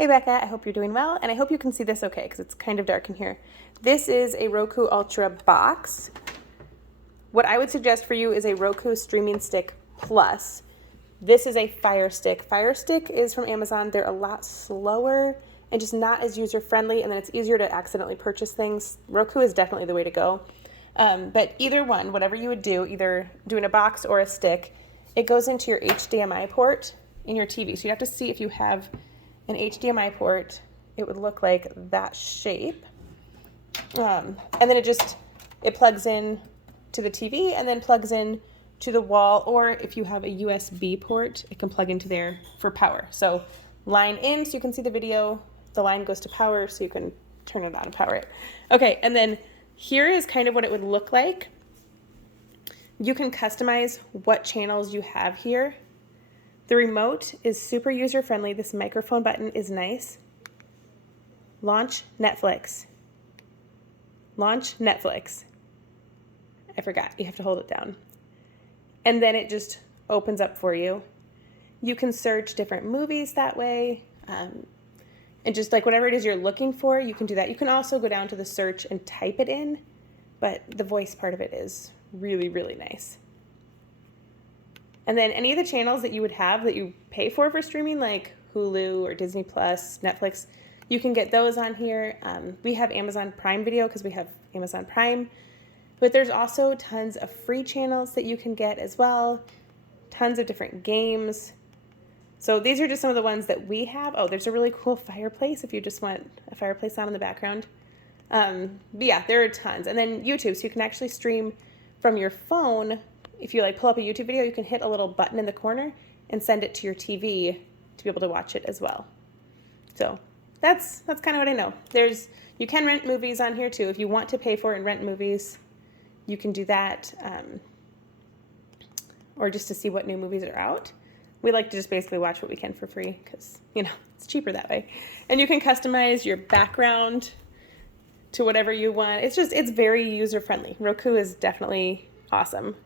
Hey Becca, I hope you're doing well, and I hope you can see this okay because it's kind of dark in here. This is a Roku Ultra box. What I would suggest for you is a Roku Streaming Stick Plus. This is a Fire Stick. Fire Stick is from Amazon. They're a lot slower and just not as user-friendly, and then it's easier to accidentally purchase things. Roku is definitely the way to go. But either one, whatever you would do, either doing a box or a stick, it goes into your HDMI port in your TV. So you have to see if you have an HDMI port. It would look like that shape. And then it plugs in to the TV and then plugs in to the wall, or if you have a USB port, it can plug into there for power. So line in so you can see the video, the line goes to power so you can turn it on and power it. Okay, and then here is kind of what it would look like. You can customize what channels you have here. The remote is super user-friendly. This microphone button is nice. Launch Netflix. Launch Netflix. I forgot, you have to hold it down. And then it just opens up for you. You can search different movies that way. And just like whatever it is you're looking for, you can do that. You can also go down to the search and type it in, but the voice part of it is really, really nice. And then any of the channels that you would have that you pay for streaming, like Hulu or Disney Plus, Netflix, you can get those on here. We have Amazon Prime Video because we have Amazon Prime, but there's also tons of free channels that you can get as well, tons of different games. So these are just some of the ones that we have. Oh, there's a really cool fireplace if you just want a fireplace on in the background. But yeah, there are tons. And then YouTube, so you can actually stream from your phone. If you like pull up a YouTube video, you can hit a little button in the corner and send it to your TV to be able to watch it as well. So that's kind of what I know. You can rent movies on here too. If you want to pay for it and rent movies, you can do that, or just to see what new movies are out. We like to just basically watch what we can for free because, it's cheaper that way. And you can customize your background to whatever you want. It's very user-friendly. Roku is definitely awesome.